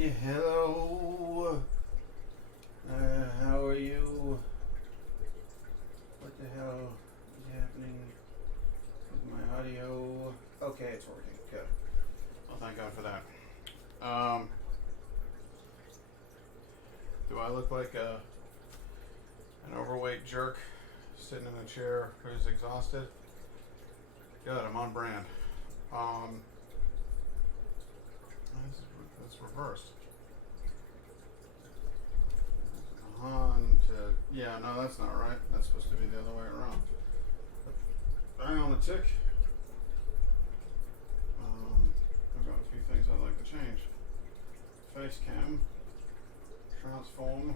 Yeah, hello. How are you? What the hell is happening with my audio? Okay, it's working. Good. Well, thank God for that. Do I look like an overweight jerk sitting in a chair who's exhausted? Good, I'm on brand. That's reversed. Yeah, no, that's not right. That's supposed to be the other way around. Bang on the tick. I've got a few things I'd like to change. Face cam, transform,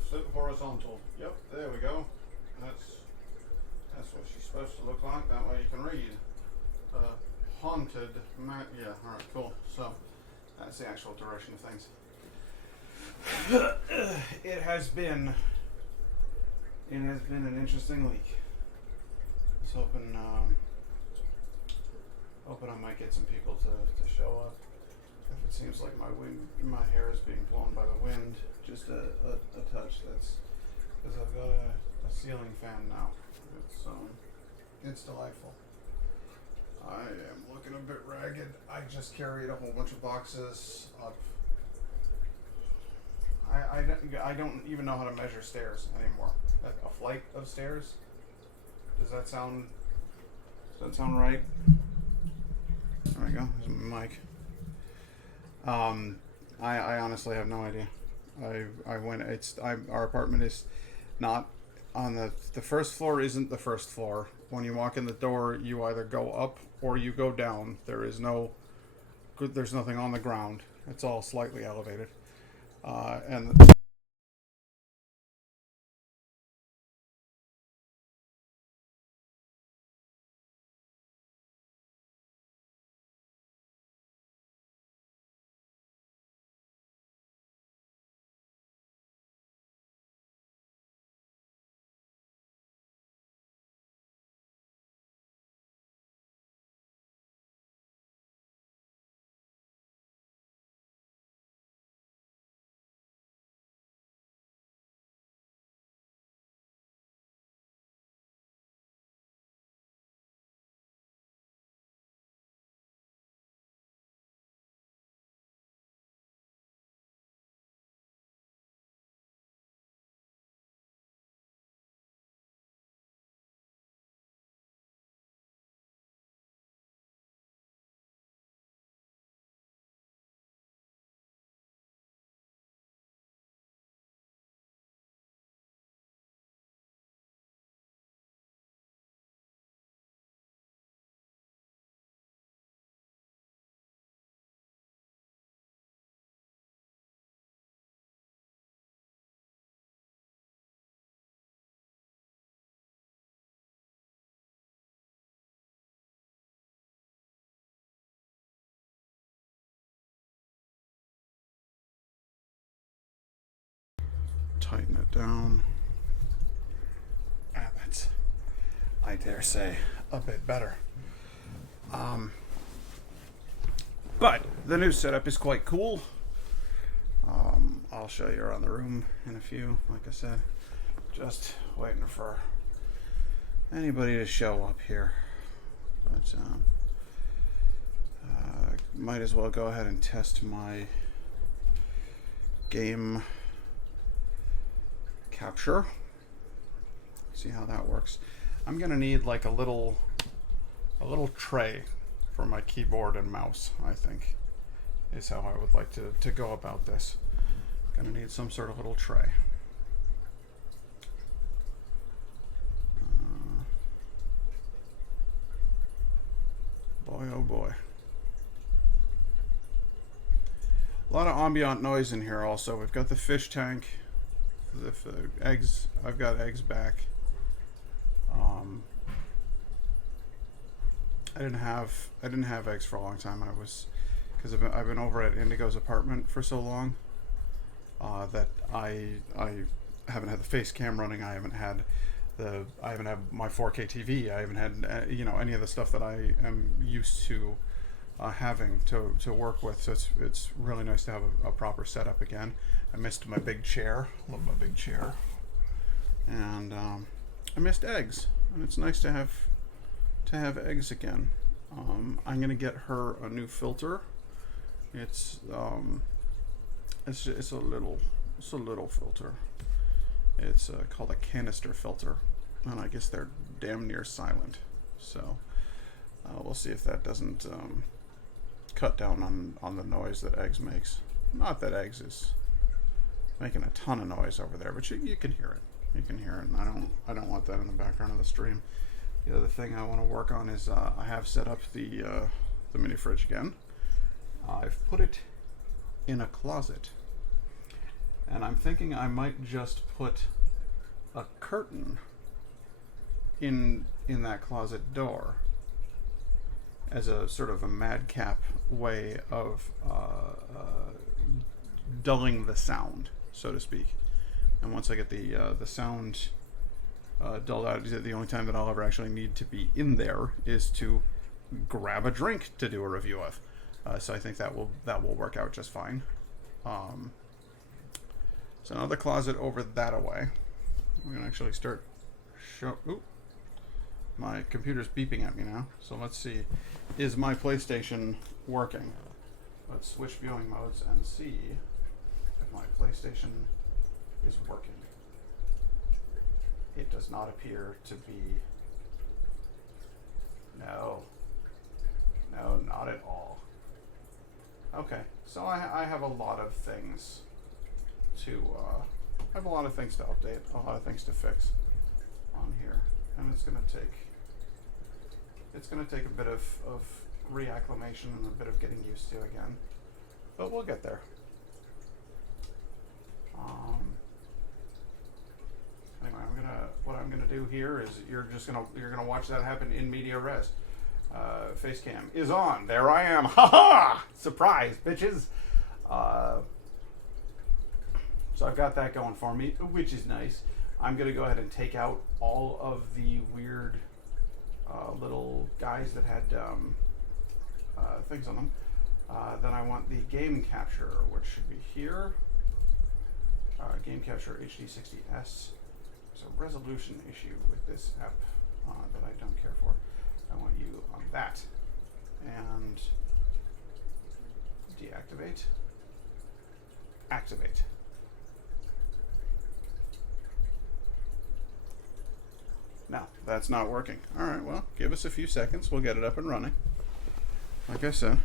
flip horizontal. Yep, there we go. That's what she's supposed to look like. That way you can read. Haunted map. Yeah, all right, cool. So that's the actual direction of things. It has been an interesting week. I was hoping I might get some people to show up. If it seems like my hair is being blown by the wind, just a touch. That's because I've got a ceiling fan now. It's delightful. I am looking a bit ragged. I just carried a whole bunch of boxes up. I don't even know how to measure stairs anymore. A flight of stairs? Does that sound right? There we go. There's my mic. I honestly have no idea. Our apartment is not on the first floor. Isn't the first floor. When you walk in the door, you either go up or you go down. There's nothing on the ground. It's all slightly elevated. And tighten it down. That's, I dare say, a bit better. But the new setup is quite cool. I'll show you around the room in a few. Like I said, just waiting for anybody to show up here. But might as well go ahead and test my game capture. See how that works. I'm gonna need like a little tray for my keyboard and mouse. I think is how I would like to go about this. Gonna need some sort of little tray. Boy, oh boy. A lot of ambient noise in here also. We've got the fish tank. The eggs, I've got eggs back. I didn't have eggs for a long time. Because I've been over at Indigo's apartment for so long that I haven't had the face cam running. I haven't had my 4K TV. I haven't had any of the stuff that I am used to having to work with. So it's really nice to have a proper setup again. I missed my big chair. Love my big chair. And I missed eggs, and it's nice to have eggs again. I'm gonna get her a new filter. It's a little filter. It's called a canister filter, and I guess they're damn near silent. So we'll see if that doesn't cut down on the noise that eggs makes. Not that eggs is making a ton of noise over there, but you can hear it. You can hear it, and I don't want that in the background of the stream. The other thing I want to work on is I have set up the mini fridge again. I've put it in a closet, and I'm thinking I might just put a curtain in that closet door as a sort of a madcap way of dulling the sound, so to speak. And once I get the sound dulled out, the only time that I'll ever actually need to be in there is to grab a drink to do a review of. So I think that will work out just fine. So another closet over that away. We're gonna actually start Ooh, my computer's beeping at me now. So let's see, is my PlayStation working? Let's switch viewing modes and see if my PlayStation is working. It does not appear to be. No, not at all. Okay, so I have a lot of things to update, a lot of things to fix on here, and it's gonna take a bit of reacclimation and a bit of getting used to again, but we'll get there. Anyway, what I'm gonna do here is you're gonna watch that happen in media res. Face cam is on. There I am. Ha ha! Surprise, bitches. So I've got that going for me, which is nice. I'm gonna go ahead and take out all of the weird little guys that had things on them. Then I want the game capture, which should be here. Game capture HD60S. There's a resolution issue with this app that I don't care for. I want you on that. And deactivate. Activate. No, that's not working. Alright, well, give us a few seconds. We'll get it up and running. Like I said,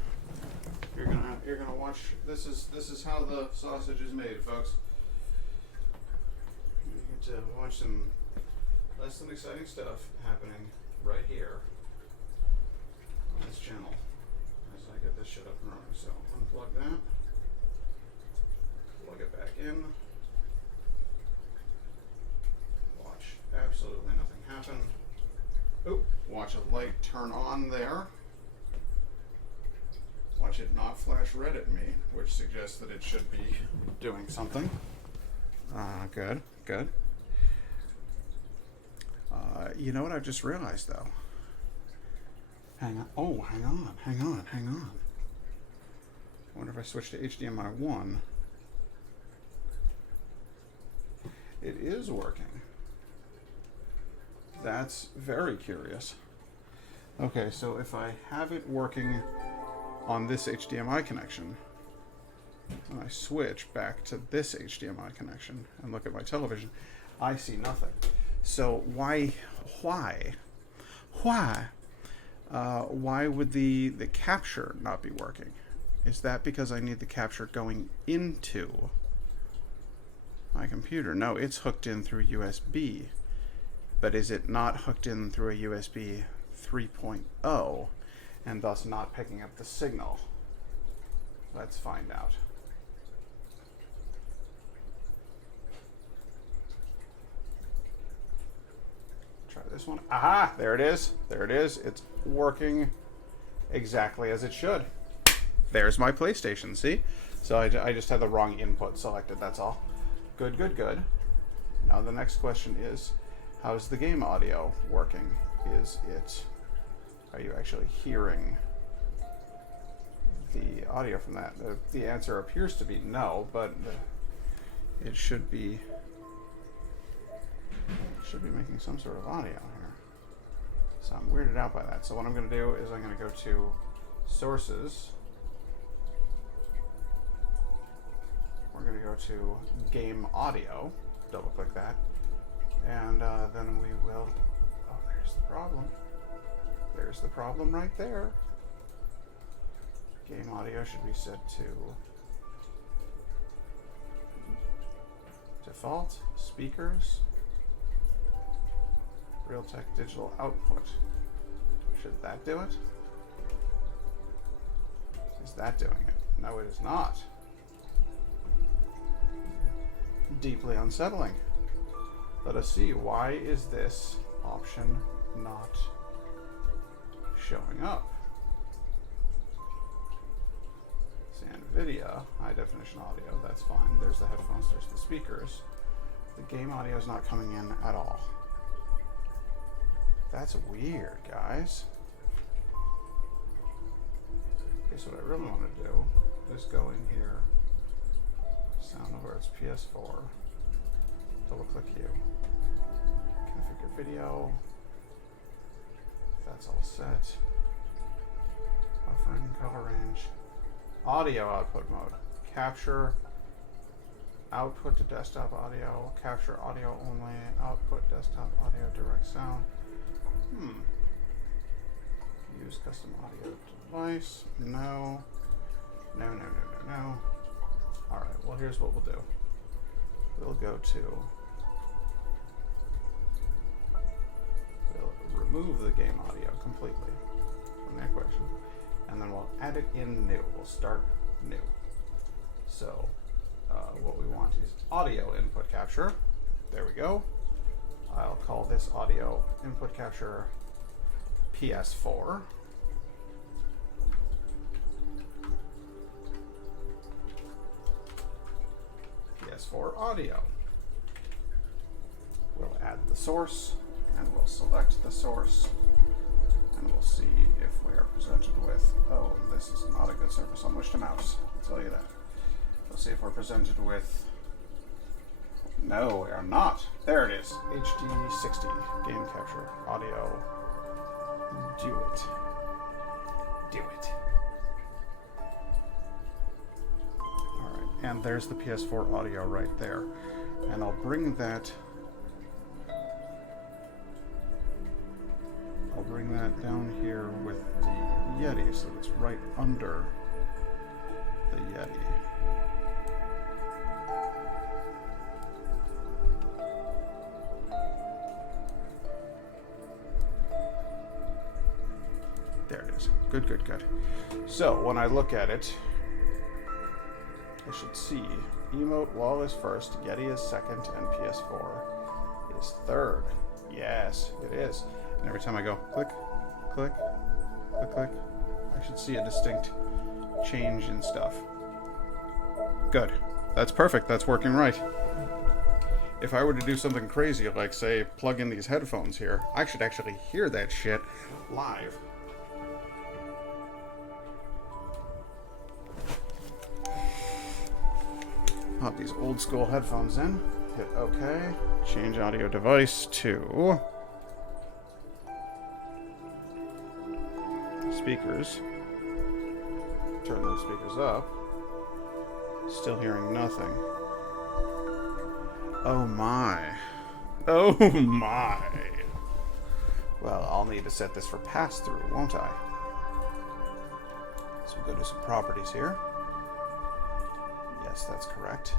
you're gonna watch. This is how the sausage is made, folks. You get to watch some less than exciting stuff happening right here on this channel as I get this shit up and running. So unplug that, plug it back in, watch absolutely nothing happen. Oh, watch a light turn on there. Watch it not flash red at me, which suggests that it should be doing something. Good. You know what I just realized, though? Hang on. Oh, hang on. I wonder if I switch to HDMI 1. It is working. That's very curious. Okay, so if I have it working on this HDMI connection, and I switch back to this HDMI connection and look at my television, I see nothing. So why would the capture not be working? Is that because I need the capture going into my computer? No, it's hooked in through USB. But is it not hooked in through a USB 3.0 and thus not picking up the signal? Let's find out. Try this one. Aha! There it is. It's working exactly as it should. There's my PlayStation, see? So I just had the wrong input selected, that's all. Good. Now the next question is, how's the game audio working? Are you actually hearing the audio from that? The answer appears to be no, but it should be making some sort of audio here. So I'm weirded out by that. So what I'm going to do is I'm going to go to sources. We're going to go to game audio, double click that, and then we will, oh, there's the problem. There's the problem right there. Game audio should be set to default, speakers, Realtek digital output. Should that do it? Is that doing it? No, it is not. Deeply unsettling. Let us see, why is this option not showing up? NVIDIA, high definition audio, that's fine. There's the headphones, there's the speakers. The game audio is not coming in at all. That's weird, guys. Okay, so what I really want to do is go in here, sound over its PS4, double click you, configure video, that's all set, buffering, color range, audio output mode, capture output to desktop audio, capture audio only, output desktop audio, direct sound. Use custom audio device. No. No. Alright, well here's what we'll do. We'll go to, we'll remove the game audio completely from the equation, and then we'll add it in new. We'll start new. So what we want is audio input capture. There we go. I'll call this audio input capture PS4. PS4 audio. We'll add the source, and we'll select the source, and we'll see if we are presented with, oh, this is not a good surface on which to mouse, I'll tell you that. We'll see if we're presented with, no, we are not. There it is, HD60, game capture, audio, do it. Do it. Alright, and there's the PS4 audio right there. And I'll bring that down here with the Yeti, so it's right under the Yeti. There it is. Good, good, good. So when I look at it, I should see Emote Wall is first, Yeti is second, and PS4 is third. Yes, it is. And every time I go click, click, click, click, I should see a distinct change in stuff. Good. That's perfect. That's working right. If I were to do something crazy, like say plug in these headphones here, I should actually hear that shit live. Pop these old school headphones in, hit OK, change audio device to speakers, turn those speakers up, still hearing nothing. Oh my. Oh my. Well, I'll need to set this for pass-through, won't I? So we'll go to some properties here. Yes, that's correct.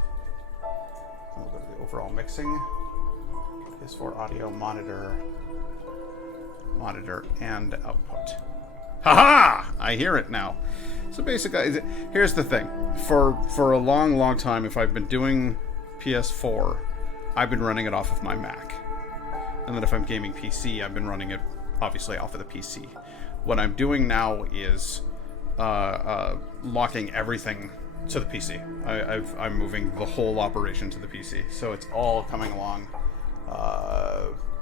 We'll go to the overall mixing. PS4 audio monitor and output. Haha! I hear it now. So basically, here's the thing. For a long time, if I've been doing PS4, I've been running it off of my Mac. And then if I'm gaming PC, I've been running it obviously off of the PC. What I'm doing now is locking everything to the PC. I'm moving the whole operation to the PC. So it's all coming along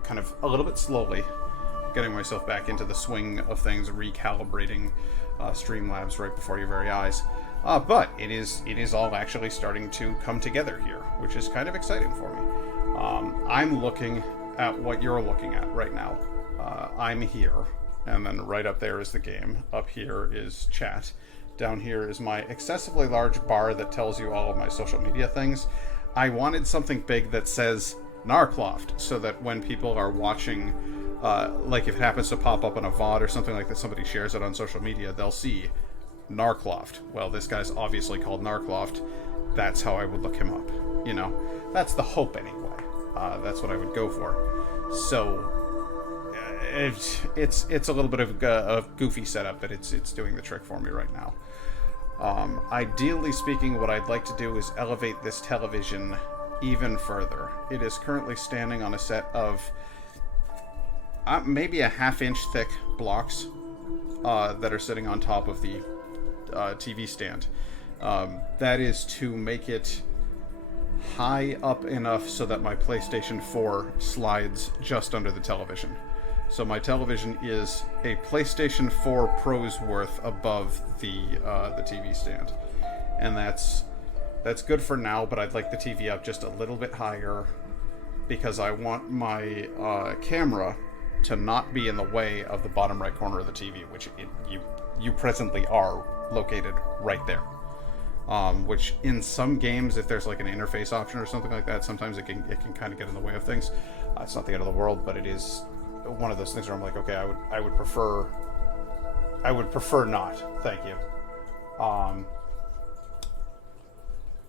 kind of a little bit slowly. getting myself back into the swing of things, recalibrating Streamlabs right before your very eyes. But it is all actually starting to come together here, which is kind of exciting for me. I'm looking at what you're looking at right now. I'm here, and then right up there is the game. Up here is chat. Down here is my excessively large bar that tells you all of my social media things. I wanted something big that says Narcloft, so that when people are watching, like if it happens to pop up on a VOD or something like that, somebody shares it on social media, they'll see Narcloft. Well, this guy's obviously called Narcloft. That's how I would look him up. You know, that's the hope anyway. That's what I would go for. So it's a little bit of a goofy setup, but it's doing the trick for me right now. Ideally speaking, what I'd like to do is elevate this television even further. It is currently standing on a set of maybe a half-inch thick blocks that are sitting on top of the TV stand. That is to make it high up enough so that my PlayStation 4 slides just under the television. So my television is a PlayStation 4 Pro's worth above the TV stand, and that's good for now. But I'd like the TV up just a little bit higher because I want my camera to not be in the way of the bottom right corner of the TV, which you presently are located right there. Which in some games, if there's like an interface option or something like that, sometimes it can kind of get in the way of things. It's not the end of the world, but it is one of those things where I'm like, okay, I would prefer not, thank you.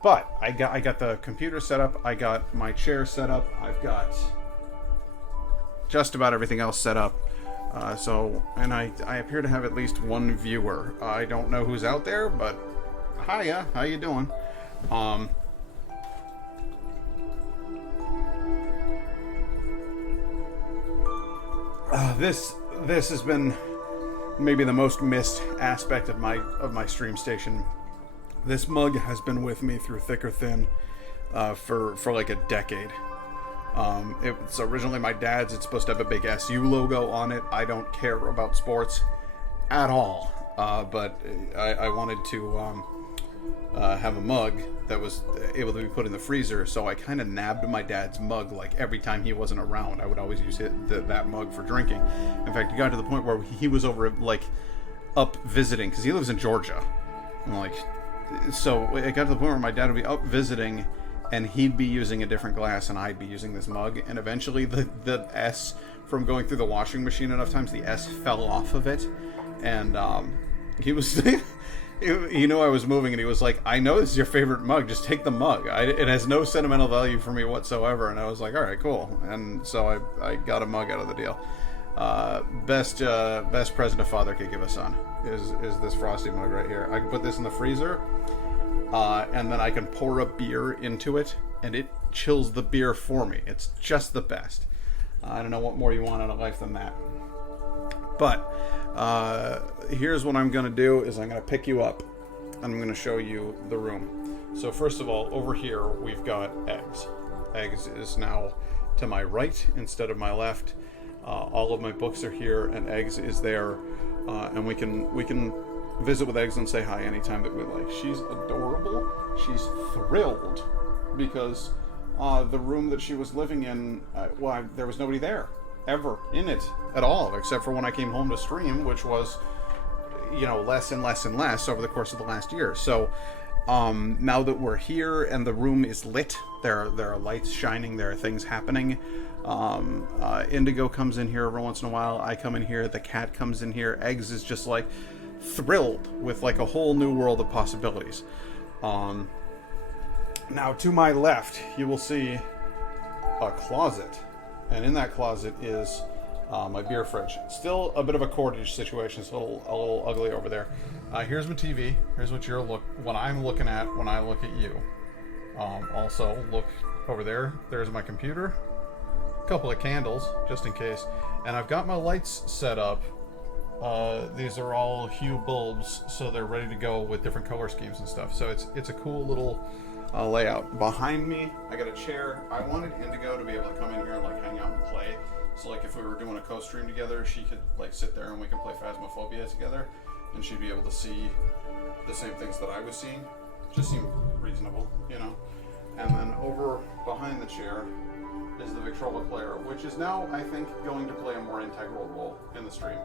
But I got the computer set up, I got my chair set up, I've got just about everything else set up. And I appear to have at least one viewer. I don't know who's out there, but hiya, how you doing? This has been maybe the most missed aspect of my stream station. This mug has been with me through thick or thin for like a decade. It's originally my dad's. It's supposed to have a big SU logo on it. I don't care about sports at all, but I wanted to have a mug that was able to be put in the freezer, so I kind of nabbed my dad's mug like every time he wasn't around. I would always use that mug for drinking. In fact, it got to the point where he was over like up visiting, because he lives in Georgia. So it got to the point where my dad would be up visiting and he'd be using a different glass and I'd be using this mug, and eventually the S, from going through the washing machine enough times, the S fell off of it, and he was he knew I was moving, and he was like, I know this is your favorite mug, just take the mug. It has no sentimental value for me whatsoever. And I was like, alright, cool. And so I got a mug out of the deal. Best present a father could give a son is this frosty mug right here. I can put this in the freezer, and then I can pour a beer into it, and it chills the beer for me. It's just the best. I don't know what more you want out of life than that. But here's what I'm going to do is I'm going to pick you up and I'm going to show you the room. So first of all, over here we've got Eggs. Eggs is now to my right instead of my left. All of my books are here and Eggs is there, and we can visit with Eggs and say hi anytime that we like. She's adorable. She's thrilled because the room that she was living in, there was nobody there ever in it at all, except for when I came home to stream, which was, less and less and less over the course of the last year. So now that we're here and the room is lit, there are lights shining, there are things happening. Indigo comes in here every once in a while. I come in here, the cat comes in here. Eggs is just like thrilled with like a whole new world of possibilities. Now to my left, you will see a closet. And in that closet is my beer fridge. Still a bit of a cordage situation. It's a little ugly over there. Here's my TV. Here's what I'm looking at when I look at you. Also, look over there. There's my computer. A couple of candles, just in case. And I've got my lights set up. These are all hue bulbs, so they're ready to go with different color schemes and stuff. So it's a cool little layout. Behind me, I got a chair. I wanted Indigo to be able to come in here and like hang out and play. So like if we were doing a co-stream together, she could like sit there and we can play Phasmophobia together, and she'd be able to see the same things that I was seeing. Just seemed reasonable, you know. And then over behind the chair is the Victrola player, which is now, I think, going to play a more integral role in the stream.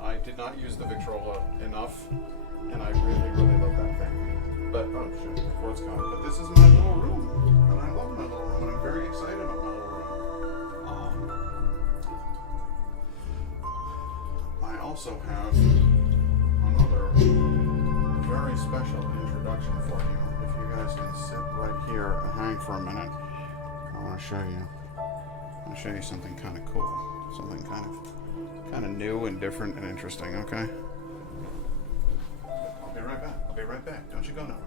I did not use the Victrola enough, and I really, really love that thing. But, oh shit, before it's gone. But this is my little room, and I love my little room, and I'm very excited about my little room. I also have another very special introduction for you. If you guys can sit right here and hang for a minute, I want to show you. I want to show you something kind of cool, something kind of new and different and interesting. Okay. I'll be right back. I'll be right back. Don't you go nowhere.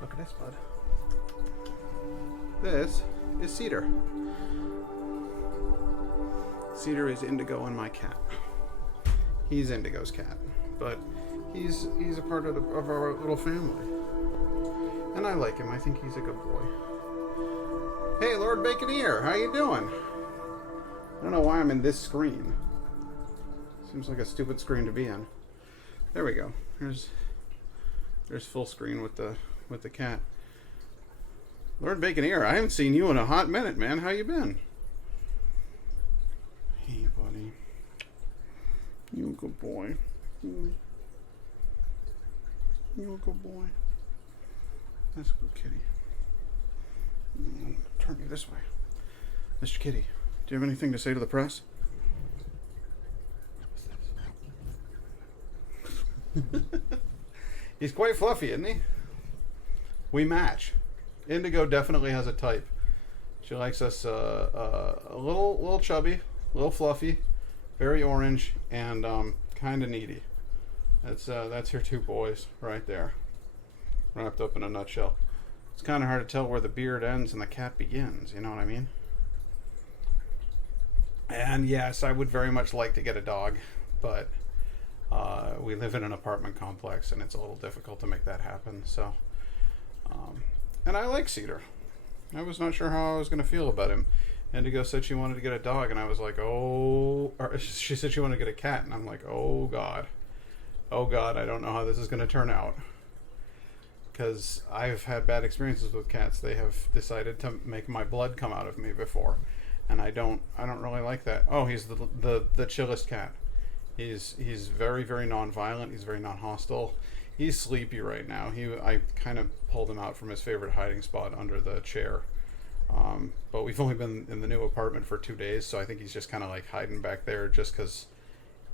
Look at this, bud. This is Cedar. Cedar is Indigo and my cat. He's Indigo's cat, but he's a part of our little family, and I like him. I think he's a good boy. Hey, Lord Baconeer, how you doing? I don't know why I'm in this screen. Seems like a stupid screen to be in. There we go. There's full screen with the cat. Lord Baconeer, I haven't seen you in a hot minute, man. How you been? Hey, buddy. You a good boy. You a good boy. That's a good kitty. Turn you this way. Mr. Kitty, do you have anything to say to the press? He's quite fluffy, isn't he? We match. Indigo definitely has a type. She likes us a little chubby, a little fluffy, very orange, and kind of needy. That's her two boys right there, wrapped up in a nutshell. It's kind of hard to tell where the beard ends and the cat begins. You know what I mean? And yes, I would very much like to get a dog, but we live in an apartment complex, and it's a little difficult to make that happen. So, and I like Cedar. I was not sure how I was going to feel about him. Indigo said she wanted to get a dog, and I was like, oh, or she said she wanted to get a cat, and I'm like, oh God, I don't know how this is going to turn out. Because I've had bad experiences with cats. They have decided to make my blood come out of me before, and I don't really like that. Oh, he's the chillest cat. He's very, very non-violent. He's very non-hostile. He's sleepy right now. I kind of pulled him out from his favorite hiding spot under the chair. But we've only been in the new apartment for 2 days, so I think he's just kind of like hiding back there just because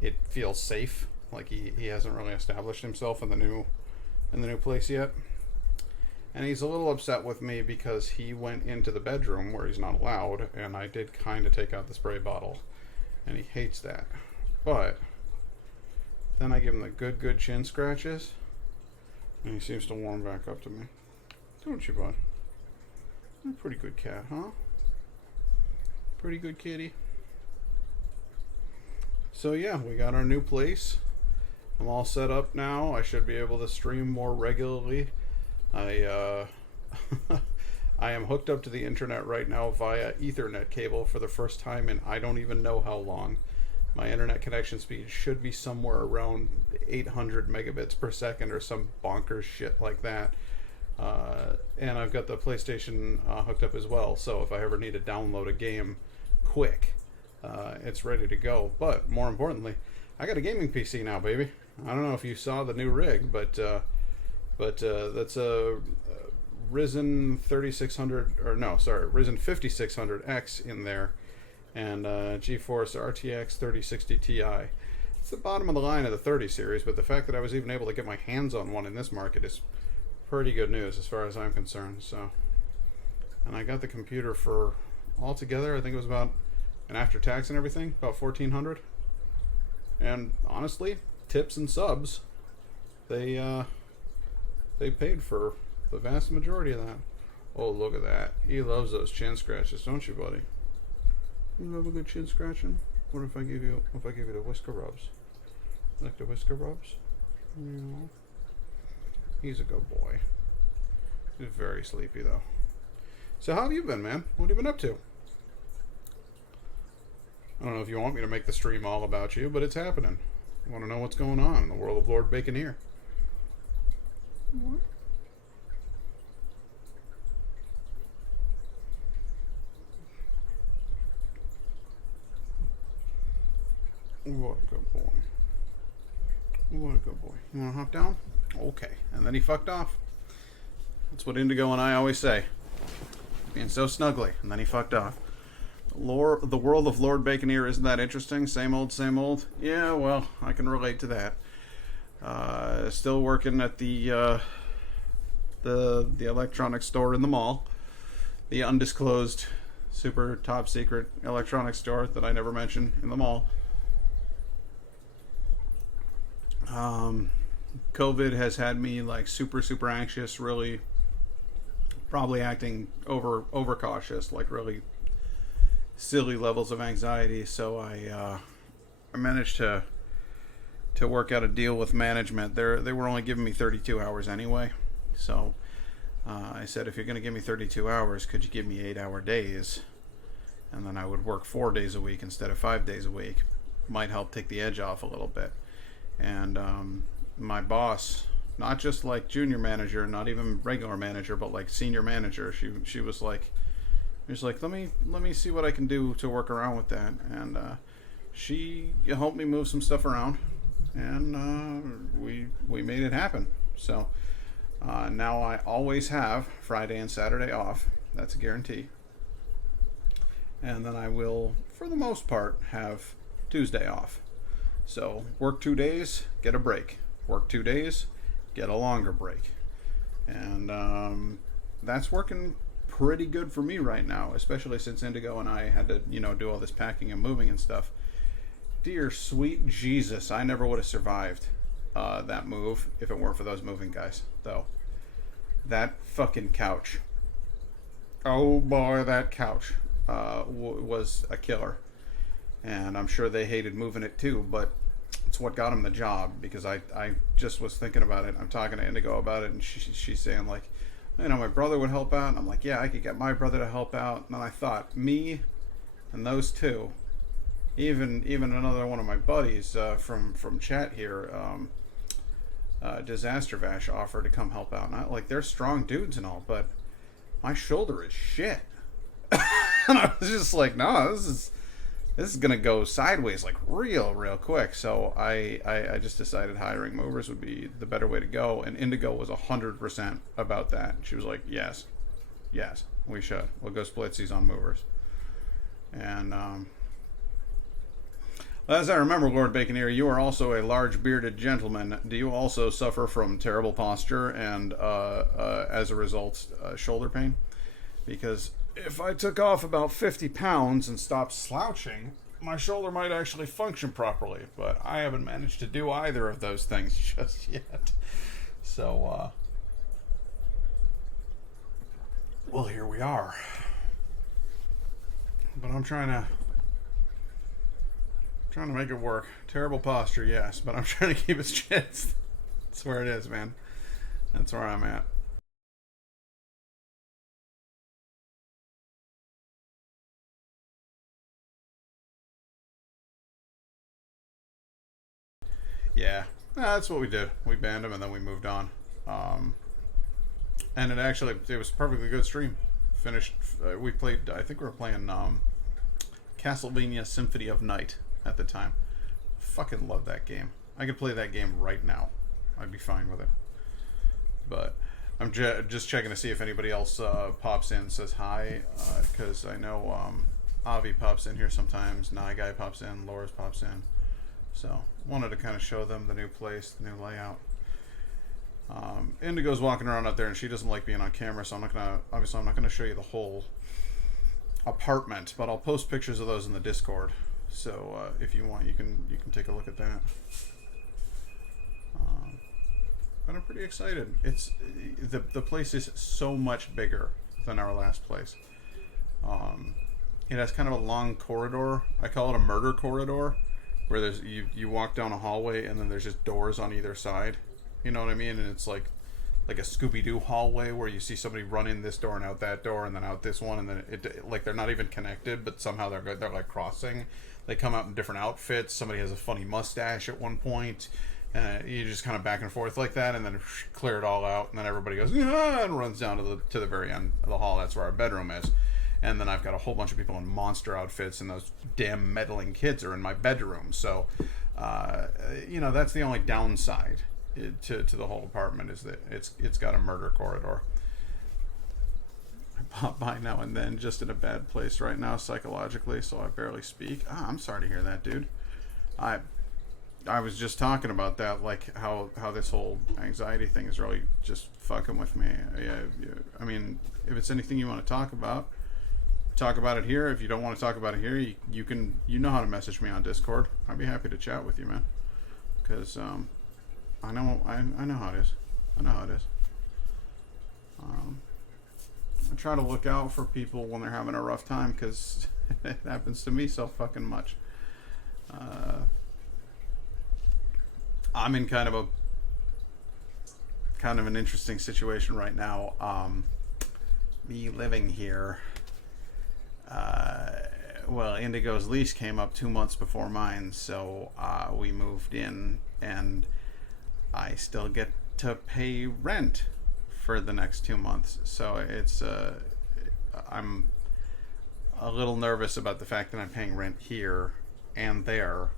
it feels safe. Like he hasn't really established himself in the new place yet. And he's a little upset with me because he went into the bedroom where he's not allowed, and I did kind of take out the spray bottle, and he hates that. But then I give him the good chin scratches, and he seems to warm back up to me. Don't you, bud? You're a pretty good cat, huh? Pretty good kitty. So yeah, we got our new place. I'm all set up now. I should be able to stream more regularly. I am hooked up to the internet right now via Ethernet cable for the first time in I don't even know how long. My internet connection speed should be somewhere around 800 megabits per second or some bonkers shit like that. And I've got the PlayStation hooked up as well, so if I ever need to download a game quick, it's ready to go. But more importantly, I got a gaming PC now, baby. I don't know if you saw the new rig, but that's a Ryzen 3600, or no, sorry, Ryzen 5600X in there, and GeForce RTX 3060 Ti. It's the bottom of the line of the 30 series, but the fact that I was even able to get my hands on one in this market is pretty good news as far as I'm concerned. So, and I got the computer for altogether, I think it was about, and after tax and everything, about $1,400. And honestly, tips and subs, they paid for the vast majority of that. Oh, look at that. He loves those chin scratches, don't you, buddy? You love a good chin scratching? What if I give you the whisker rubs? Like the whisker rubs? Yeah. He's a good boy. He's very sleepy though. So how have you been, man? What have you been up to? I don't know if you want me to make the stream all about you, but it's happening. I want to know what's going on in the world of Lord Baconeer. What? What a good boy. What a good boy. You want to hop down? Okay. And then he fucked off. That's what Indigo and I always say. Being so snuggly. And then he fucked off. The world of Lord Baconeer isn't that interesting. Same old, same old. Yeah, well, I can relate to that. Still working at the electronics store in the mall. The undisclosed, super top secret electronics store that I never mention in the mall. COVID has had me like super anxious, really probably acting overcautious, like really silly levels of anxiety. So I managed to work out a deal with management. They were only giving me 32 hours anyway. So I said, if you're going to give me 32 hours, could you give me 8-hour days? And then I would work 4 days a week instead of 5 days a week. Might help take the edge off a little bit. And my boss, not just like junior manager, not even regular manager, but like senior manager, she was like, let me see what I can do to work around with that. And she helped me move some stuff around, and we made it happen. So now I always have Friday and Saturday off. That's a guarantee. And then I will, for the most part, have Tuesday off. So work 2 days, get a break. Work 2 days, get a longer break. And that's working pretty good for me right now, especially since Indigo and I had to, do all this packing and moving and stuff. Dear sweet Jesus, I never would have survived that move if it weren't for those moving guys, though. That fucking couch. Oh boy, that couch was a killer. And I'm sure they hated moving it too, but it's what got them the job, because I just was thinking about it. I'm talking to Indigo about it, and she's saying like, my brother would help out. And I'm like, yeah, I could get my brother to help out. And then I thought, me and those two, even another one of my buddies from chat here, Disaster Vash, offered to come help out. And they're strong dudes and all, but my shoulder is shit. And I was just like, no, this is gonna go sideways like real quick. So I just decided hiring movers would be the better way to go. And Indigo was 100% about that. She was like, yes, we should. We'll go splitsies on movers. And as I remember, Lord Baconeer, you are also a large bearded gentleman. Do you also suffer from terrible posture and as a result shoulder pain? Because if I took off about 50 pounds and stopped slouching, my shoulder might actually function properly. But I haven't managed to do either of those things just yet. So, well, here we are. But I'm trying to make it work. Terrible posture, yes, but I'm trying to keep it straight. That's where it is, man. That's where I'm at. Yeah, that's what we did. We banned him and then we moved on. And it was a perfectly good stream. Finished. We played. I think we were playing Castlevania Symphony of Night at the time. Fucking love that game. I could play that game right now. I'd be fine with it. But I'm just checking to see if anybody else pops in, says hi, because I know Avi pops in here sometimes, Nye Guy pops in, Laura's pops in. So, wanted to kind of show them the new place, the new layout. Indigo's walking around out there, and she doesn't like being on camera, so I'm not gonna show you the whole apartment, but I'll post pictures of those in the Discord. So if you want, you can take a look at that. But I'm pretty excited. It's the place is so much bigger than our last place. It has kind of a long corridor. I call it a murder corridor, where there's you walk down a hallway and then there's just doors on either side. You know what I mean? And it's like a Scooby-Doo hallway where you see somebody run in this door and out that door and then out this one, and then it like they're not even connected, but somehow they're like crossing. They come out in different outfits. Somebody has a funny mustache at one point. You just kind of back and forth like that, and then clear it all out, and then everybody goes and runs down to the very end of the hall. That's where our bedroom is. And then I've got a whole bunch of people in monster outfits, and those damn meddling kids are in my bedroom. So, that's the only downside to the whole apartment, is that it's got a murder corridor. I pop by now and then, just in a bad place right now psychologically, so I barely speak. I'm sorry to hear that, dude. I was just talking about that, like how this whole anxiety thing is really just fucking with me. I mean, if it's anything you want to talk about it here. If you don't want to talk about it here, you know how to message me on Discord. I'd be happy to chat with you, man. Because I know how it is. I know how it is. I try to look out for people when they're having a rough time, because it happens to me so fucking much. I'm in kind of an interesting situation right now. Me living here. Well, Indigo's lease came up 2 months before mine, so we moved in, and I still get to pay rent for the next 2 months. So it's I'm a little nervous about the fact that I'm paying rent here and there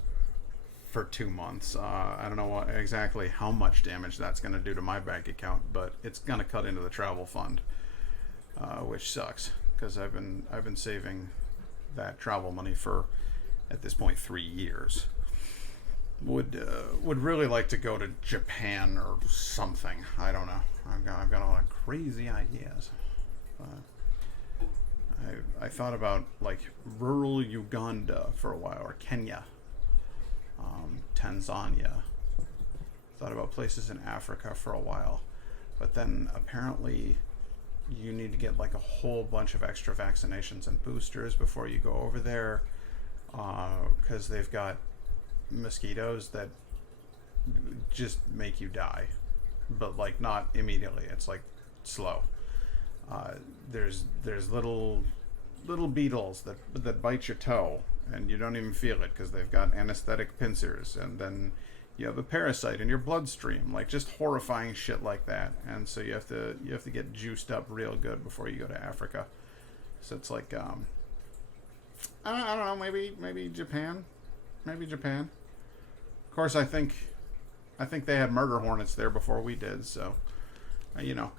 for 2 months. I don't know exactly how much damage that's going to do to my bank account, but it's going to cut into the travel fund, which sucks, because I've been saving that travel money for, at this point, 3 years. Would really like to go to Japan or something. I don't know. I've got a lot of crazy ideas. But I thought about like rural Uganda for a while, or Kenya, Tanzania. Thought about places in Africa for a while, but then apparently you need to get like a whole bunch of extra vaccinations and boosters before you go over there, because they've got mosquitoes that just make you die, but like not immediately. It's like slow. There's little beetles that bite your toe, and you don't even feel it because they've got anesthetic pincers, and then you have a parasite in your bloodstream, like just horrifying shit like that. And so you have to get juiced up real good before you go to Africa. So it's like I don't know, maybe Japan. Of course, I think they had murder hornets there before we did, so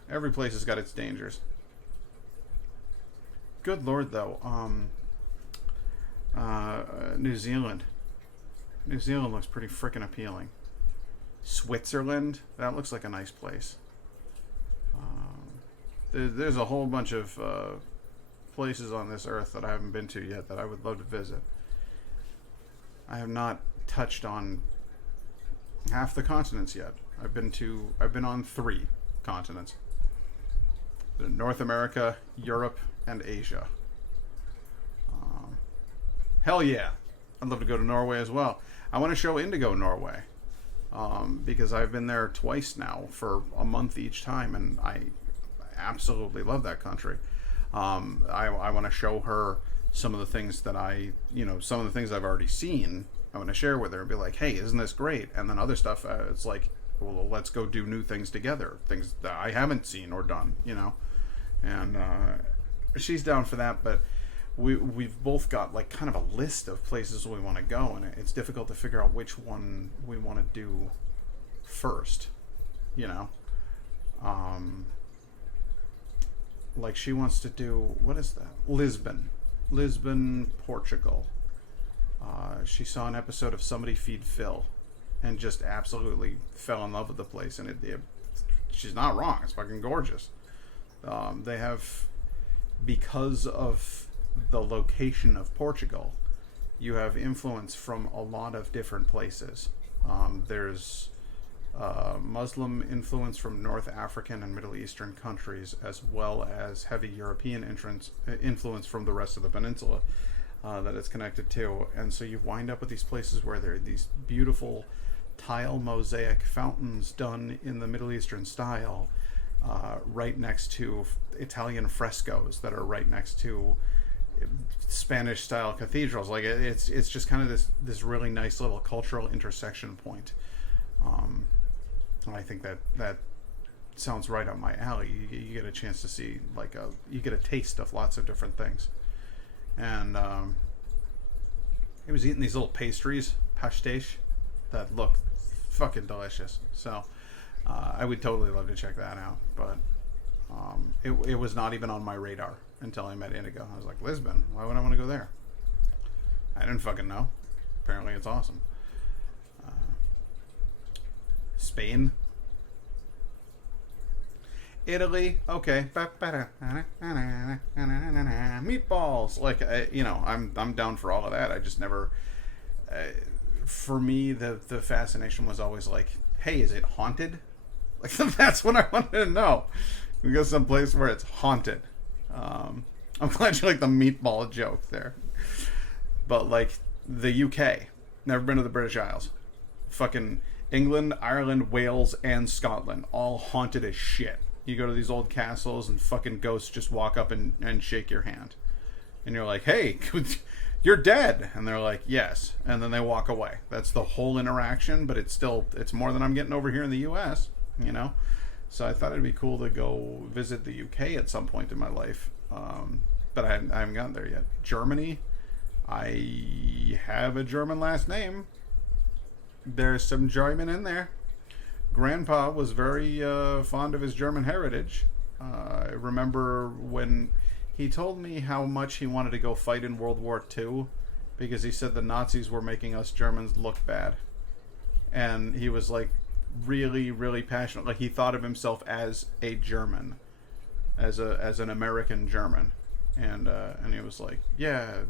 every place has got its dangers. Good Lord, though. New Zealand looks pretty freaking appealing. Switzerland, that looks like a nice place. There's a whole bunch of places on this earth that I haven't been to yet that I would love to visit. I have not touched on half the continents yet. I've been on 3 continents: North America, Europe, and Asia. Hell yeah, I'd love to go to Norway as well. I want to show Indigo Norway, because I've been there twice now for a month each time, and I absolutely love that country. I want to show her some of the things that some of the things I've already seen. I want to share with her and be like, hey, isn't this great? And then other stuff, it's like, well, let's go do new things together, things that I haven't seen or done, and she's down for that. But we've both got like kind of a list of places we want to go, and it's difficult to figure out which one we want to do first, Like she wants to do, what is that? Lisbon, Portugal. She saw an episode of Somebody Feed Phil, and just absolutely fell in love with the place. And she's not wrong. It's fucking gorgeous. They have, because of the location of Portugal, you have influence from a lot of different places. There's Muslim influence from North African and Middle Eastern countries, as well as heavy European influence from the rest of the peninsula that it's connected to. And so you wind up with these places where there are these beautiful tile mosaic fountains done in the Middle Eastern style, right next to Italian frescoes that are right next to Spanish style cathedrals. Like it's just kind of this really nice little cultural intersection point. I think that sounds right up my alley. You get a chance to see you get a taste of lots of different things. And he was eating these little pastries, pastéis, that look fucking delicious. So I would totally love to check that out. But it was not even on my radar until I met Indigo. I was like, Lisbon? Why would I want to go there? I didn't fucking know. Apparently it's awesome. Spain. Italy, okay. Meatballs, like I'm down for all of that. I just never. For me, the fascination was always like, hey, is it haunted? Like that's what I wanted to know. We go someplace where it's haunted. I'm glad you like the meatball joke there. But like the UK, never been to the British Isles. Fucking England, Ireland, Wales, and Scotland, all haunted as shit. You go to these old castles and fucking ghosts just walk up and shake your hand. And you're like, hey, you're dead. And they're like, yes. And then they walk away. That's the whole interaction, but it's more than I'm getting over here in the US, you know? So I thought it'd be cool to go visit the UK at some point in my life. But I haven't gotten there yet. Germany, I have a German last name. There's some German in there. Grandpa was very fond of his German heritage. I remember when he told me how much he wanted to go fight in World War II because he said the Nazis were making us Germans look bad. And he was like really, really passionate. Like he thought of himself as a German, as an American German. And he was like, yeah,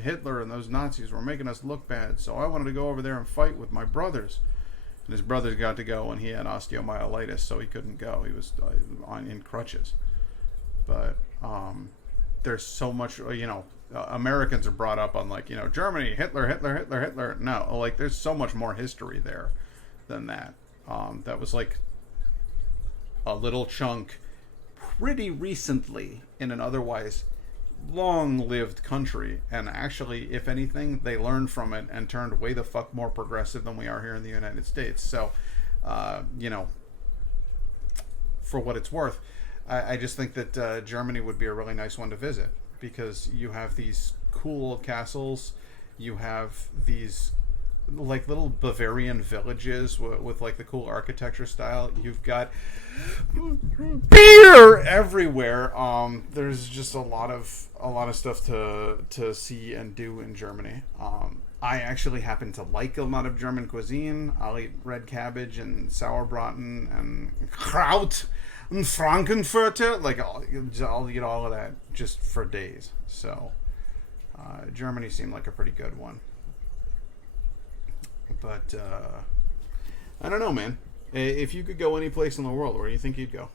Hitler and those Nazis were making us look bad, so I wanted to go over there and fight with my brothers. And his brothers got to go, and he had osteomyelitis, so he couldn't go. He was in crutches. But there's so much, Americans are brought up on like, Germany, Hitler. No, like there's so much more history there than that. That was like a little chunk pretty recently in an otherwise long-lived country, and actually, if anything, they learned from it and turned way the fuck more progressive than we are here in the United States. So, for what it's worth, I just think that Germany would be a really nice one to visit because you have these cool castles, you have these like little Bavarian villages with like the cool architecture style. You've got beer everywhere. There's just a lot of stuff to see and do in Germany. I actually happen to like a lot of German cuisine. I'll eat red cabbage and sauerbraten and Kraut and Frankenfurter. Like I'll eat all of that just for days. So Germany seemed like a pretty good one. But I don't know, man. If you could go any place in the world, where do you think you'd go?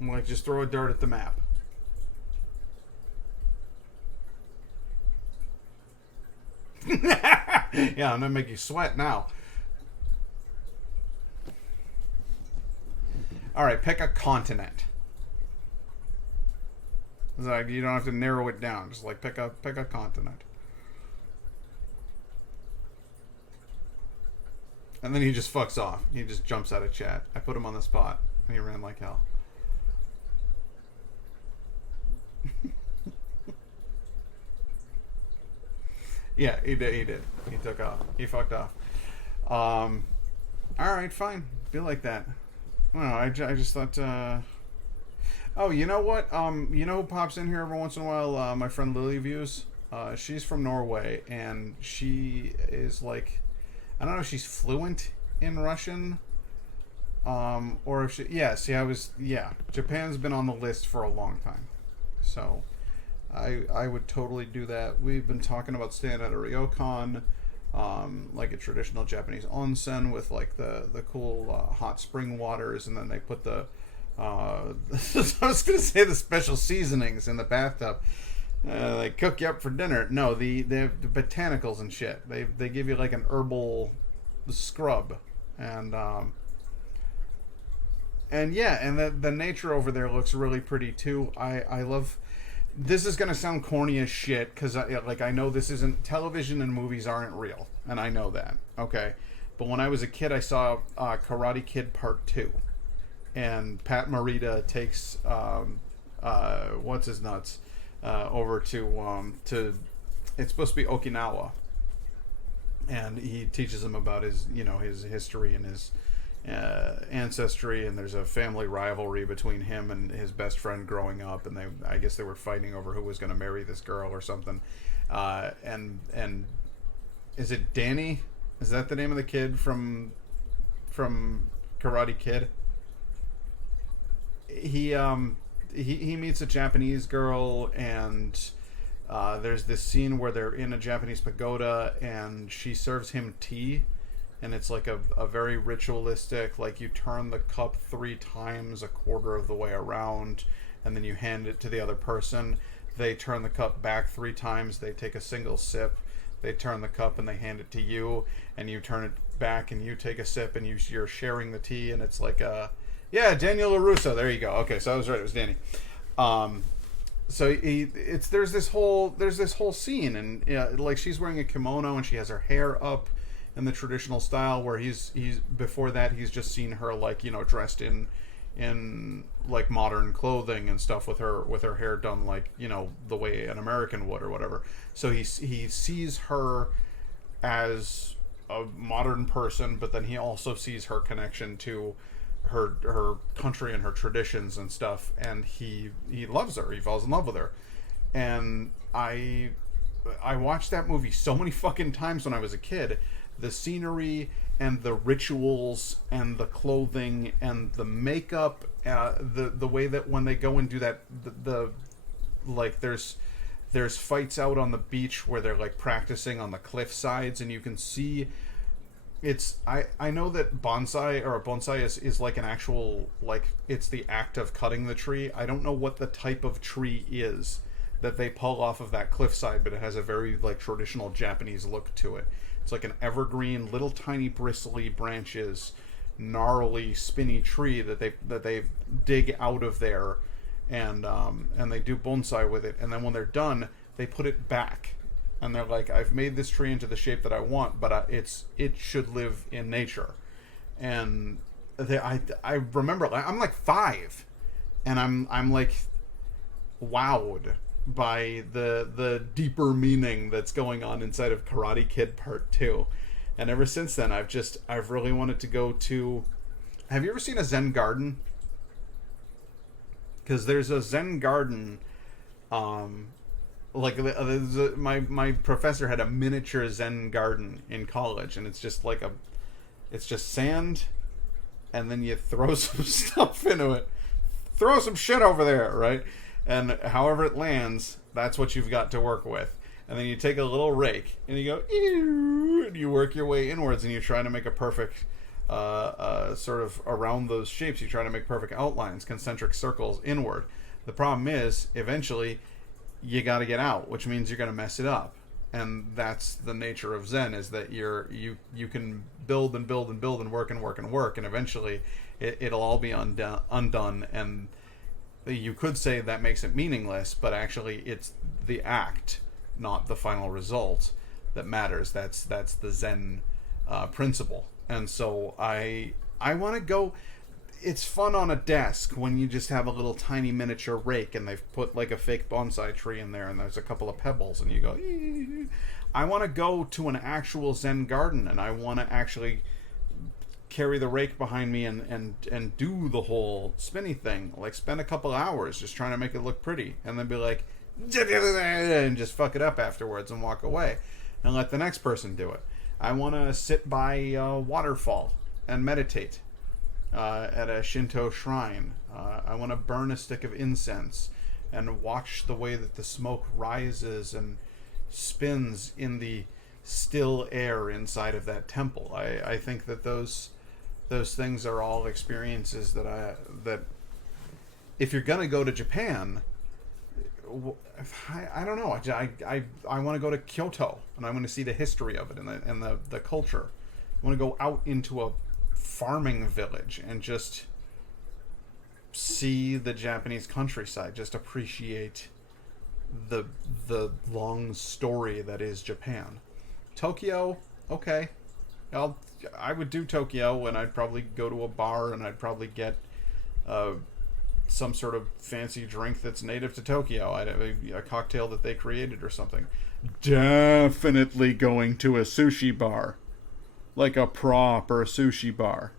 Like, just throw a dart at the map. Yeah, I'm gonna make you sweat now. All right, pick a continent. It's like you don't have to narrow it down. Just like pick a continent. And then he just fucks off. He just jumps out of chat. I put him on the spot, and he ran like hell. Yeah, he did. He took off. He fucked off. All right, fine. Be like that. I don't know. I just thought. Oh, you know what? You know who pops in here every once in a while? My friend Lily Views. She's from Norway, and she is like, I don't know if she's fluent in Russian, or if she. Yeah. See, Yeah. Japan's been on the list for a long time, so I would totally do that. We've been talking about staying at a ryokan, like a traditional Japanese onsen with like the cool hot spring waters, and then they put the I was gonna say the special seasonings in the bathtub. They cook you up for dinner. No, the botanicals and shit. They give you like an herbal scrub, and yeah, and the nature over there looks really pretty too. I love. This is gonna sound corny as shit because I know this isn't television and movies aren't real, and I know that. Okay, but when I was a kid, I saw Karate Kid Part 2, and Pat Morita takes what's his nuts over to it's supposed to be Okinawa, and he teaches him about his history and his ancestry, and there's a family rivalry between him and his best friend growing up, and I guess they were fighting over who was going to marry this girl or something, and is it Danny? Is that the name of the kid from Karate Kid? He meets a Japanese girl, and there's this scene where they're in a Japanese pagoda, and she serves him tea, and it's like a very ritualistic, like you turn the cup 3 times a quarter of the way around, and then you hand it to the other person. They turn the cup back 3 times, they take a single sip, they turn the cup and they hand it to you, and you turn it back and you take a sip, and you're sharing the tea, and it's like yeah, Daniel LaRusso. There you go. Okay, so I was right. It was Danny. So there's this whole scene, and like she's wearing a kimono and she has her hair up in the traditional style, where he's before that he's just seen her like dressed in like modern clothing and stuff with her hair done like the way an American would or whatever. So he sees her as a modern person, but then he also sees her connection to her country and her traditions and stuff, and he loves her. He falls in love with her. And I watched that movie so many fucking times when I was a kid. The scenery and the rituals and the clothing and the makeup, the way that when they go and do that, the like there's fights out on the beach where they're like practicing on the cliff sides, and you can see I know that bonsai is like an actual, like, it's the act of cutting the tree. I don't know what the type of tree is that they pull off of that cliffside, but it has a very like traditional Japanese look to it. It's like an evergreen, little tiny bristly branches, gnarly spinny tree that they dig out of there, and they do bonsai with it, and then when they're done, they put it back. And they're like, I've made this tree into the shape that I want, but it should live in nature. And I remember, I'm like 5, and I'm like wowed by the deeper meaning that's going on inside of Karate Kid Part 2. And ever since then, I've really wanted to go to. Have you ever seen a Zen garden? Because there's a Zen garden. Like my professor had a miniature Zen garden in college, and it's just like it's just sand, and then you throw some stuff into it, throw some shit over there, right? And however it lands, that's what you've got to work with. And then you take a little rake and you go, and you work your way inwards, and you try to make a perfect sort of around those shapes. You try to make perfect outlines, concentric circles inward. The problem is, eventually, you got to get out, which means you're going to mess it up. And that's the nature of Zen, is that you can build and build and build and work and work and work, and eventually it'll all be undone. And you could say that makes it meaningless, but actually it's the act, not the final result, that matters. That's the Zen principle. And so I want to go. It's fun on a desk when you just have a little tiny miniature rake and they've put like a fake bonsai tree in there and there's a couple of pebbles and you go, I want to go to an actual Zen garden, and I want to actually carry the rake behind me and do the whole spinny thing. Like, spend a couple hours just trying to make it look pretty, and then be like, and just fuck it up afterwards and walk away, and let the next person do it. I want to sit by a waterfall and meditate at a Shinto shrine. I want to burn a stick of incense and watch the way that the smoke rises and spins in the still air inside of that temple. I think that those things are all experiences that if you're gonna go to Japan, I don't know. I want to go to Kyoto, and I want to see the history of it and the culture. I want to go out into a farming village and just see the Japanese countryside. Just appreciate the long story that is Japan. Tokyo, okay. I would do Tokyo, and I'd probably go to a bar, and I'd probably get some sort of fancy drink that's native to Tokyo. I'd have a cocktail that they created or something. Definitely going to a sushi bar, like a proper sushi bar.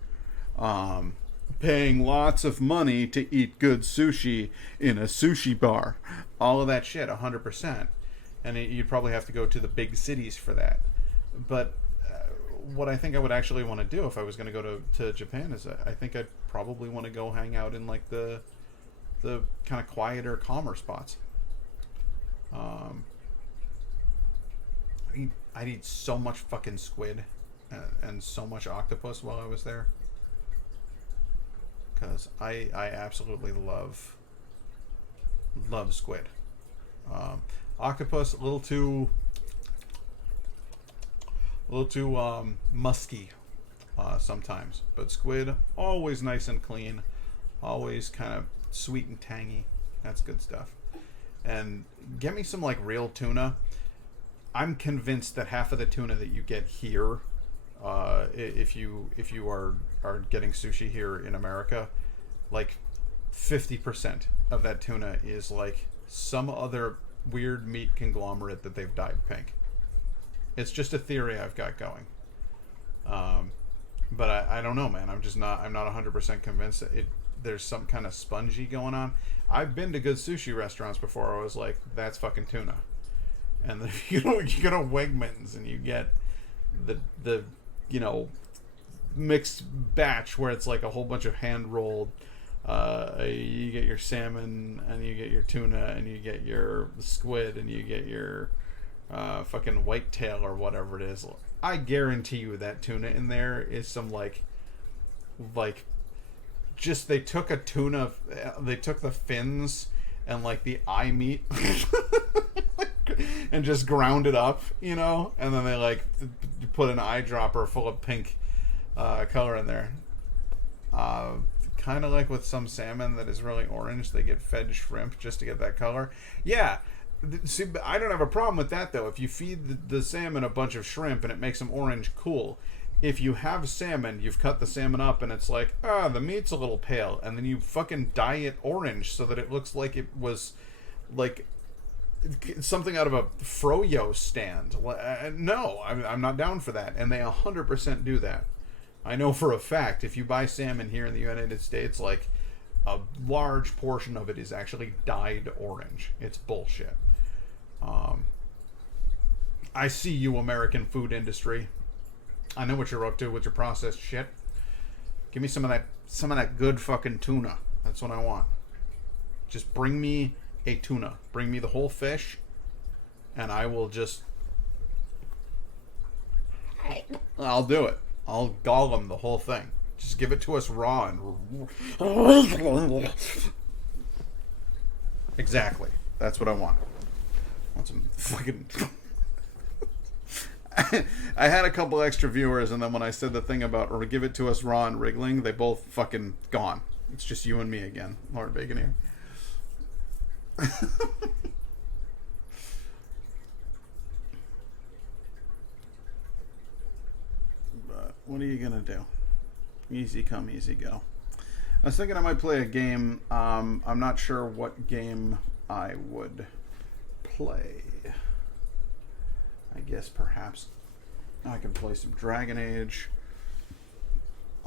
Paying lots of money to eat good sushi in a sushi bar. All of that shit, 100%. And you'd probably have to go to the big cities for that. But what I think I would actually want to do if I was going to go to Japan is I think I'd probably want to go hang out in like the kind of quieter, calmer spots. I'd eat so much fucking squid and so much octopus while I was there, because I absolutely love squid. Octopus a little too musky sometimes, but squid always nice and clean, always kind of sweet and tangy. That's good stuff. And get me some like real tuna. I'm convinced that half of the tuna that you get here, if you are getting sushi here in America, like 50% of that tuna is like some other weird meat conglomerate that they've dyed pink. It's just a theory I've got going. But I don't know, man. I'm not 100% convinced that there's some kind of spongy going on. I've been to good sushi restaurants before. I was like, that's fucking tuna. And then you go to Wegmans and you get the mixed batch where it's like a whole bunch of hand rolled. You get your salmon and you get your tuna and you get your squid and you get your fucking whitetail or whatever it is. I guarantee you that tuna in there is some like just they took a tuna, they took the fins and like the eye meat and just ground it up, and then they like put an eyedropper full of pink color in there. Kind of like with some salmon that is really orange, they get fed shrimp just to get that color. Yeah. See, I don't have a problem with that though. If you feed the salmon a bunch of shrimp and it makes them orange, cool. If you have salmon, you've cut the salmon up and it's like, the meat's a little pale, and then you fucking dye it orange so that it looks like it was like something out of a froyo stand. No, I'm not down for that, and they 100% do that. I know for a fact if you buy salmon here in the United States, like a large portion of it is actually dyed orange. It's bullshit. I see you, American food industry. I know what you're up to with your processed shit. Give me some of that good fucking tuna. That's what I want. Just bring me a tuna. Bring me the whole fish, and I will just... I'll do it. I'll Gollum the whole thing. Just give it to us raw and... Exactly. That's what I want. I want some fucking... I had a couple extra viewers, and then when I said the thing about or give it to us raw and wriggling, they both fucking gone. It's just you and me again, Lord Bacon here. But what are you gonna do? Easy come, easy go. I was thinking I might play a game. I'm not sure what game I would play. I guess perhaps I can play some Dragon Age.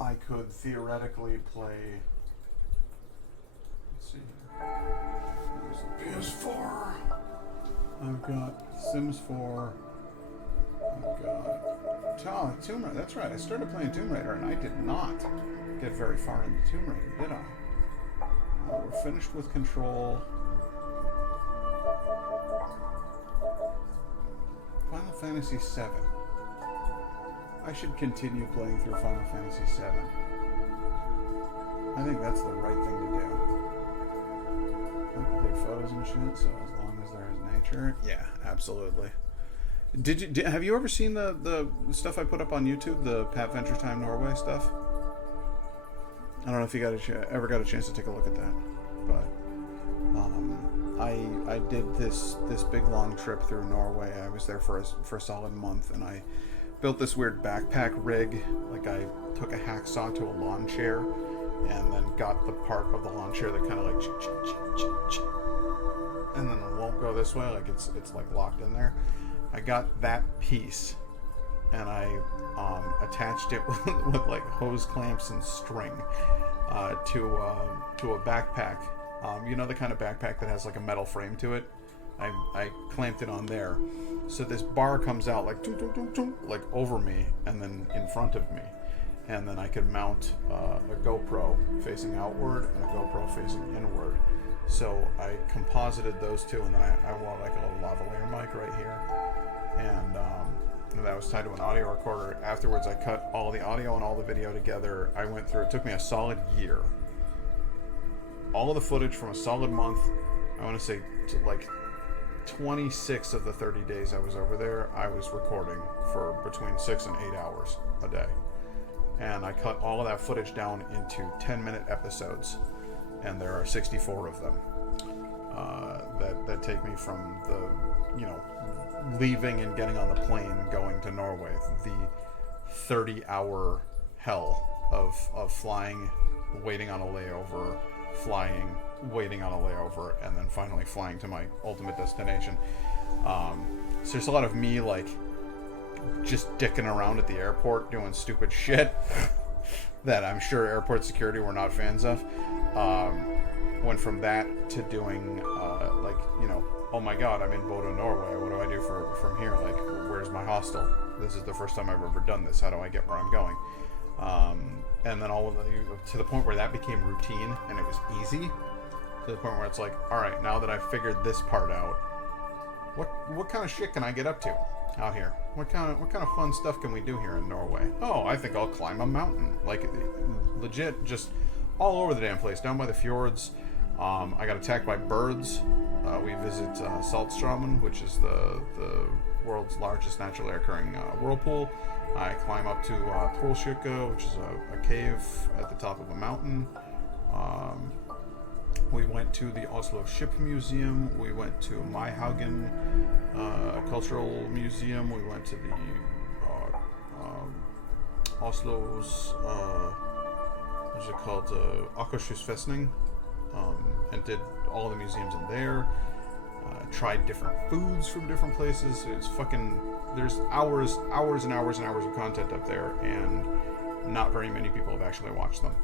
I could theoretically play. Let's see here. PS4. I've got Sims 4. I've got Tomb Raider. That's right. I started playing Tomb Raider, and I did not get very far into Tomb Raider, did I? We're finished with Control. Final Fantasy VII. I should continue playing through Final Fantasy VII. I think that's the right thing to do. I can take photos and shit, so as long as there is nature. Yeah, absolutely. Have you ever seen the stuff I put up on YouTube, the Pat Venture Time Norway stuff? I don't know if you ever got a chance to take a look at that, but I did this big long trip through Norway. I was there for a solid month, and I built this weird backpack rig. Like, I took a hacksaw to a lawn chair and then got the part of the lawn chair that kind of like and then it won't go this way, like it's like locked in there. I got that piece and I attached it with like hose clamps and string to a backpack. You know, the kind of backpack that has like a metal frame to it. I clamped it on there, so this bar comes out like like over me and then in front of me, and then I could mount a GoPro facing outward and a GoPro facing inward. So I composited those two, and then I wore like a little lavalier mic right here, and that was tied to an audio recorder. Afterwards, I cut all the audio and all the video together. I went through. It took me a solid year. All of the footage from a solid month. I want to say like 26 of the 30 days I was over there, I was recording for between 6 and 8 hours a day. And I cut all of that footage down into 10-minute episodes. And there are 64 of them that take me from the, leaving and getting on the plane, going to Norway, the 30-hour hell of flying, waiting on a layover, flying, waiting on a layover, and then finally flying to my ultimate destination. So there's a lot of me like just dicking around at the airport doing stupid shit that I'm sure airport security were not fans of. Went from that to doing oh my god, I'm in Bodø, Norway. What do I do from here? Like, where's my hostel? This is the first time I've ever done this. How do I get where I'm going? And then to the point where that became routine and it was easy, to the point where it's like, all right, now that I've figured this part out, what kind of shit can I get up to out here? What kind of fun stuff can we do here in Norway? Oh, I think I'll climb a mountain. Like, legit, just all over the damn place, down by the fjords. I got attacked by birds. We visit Saltstraumen, which is the world's largest naturally occurring whirlpool. I climb up to Trollkirke, which is a cave at the top of a mountain. We went to the Oslo Ship Museum. We went to Maihaugen Cultural Museum. We went to the Oslo's what's it called, Akershus Festning, and did all the museums in there. Tried different foods from different places. It's fucking, there's hours and hours and hours of content up there, and not very many people have actually watched them,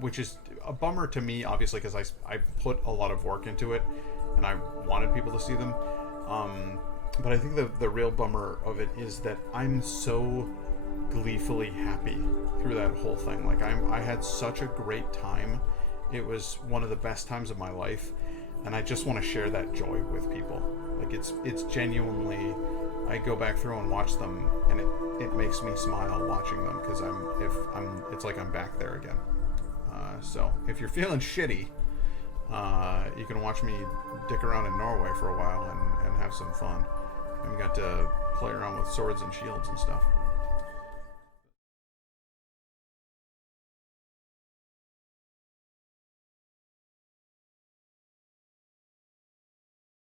which is a bummer to me, obviously, because I put a lot of work into it and I wanted people to see them, but I think the real bummer of it is that I'm so gleefully happy through that whole thing. Like, I had such a great time. It was one of the best times of my life, and I just want to share that joy with people. Like, it's genuinely, I go back through and watch them, and it makes me smile watching them, because it's like I'm back there again. So if you're feeling shitty, you can watch me dick around in Norway for a while and have some fun. And we got to play around with swords and shields and stuff.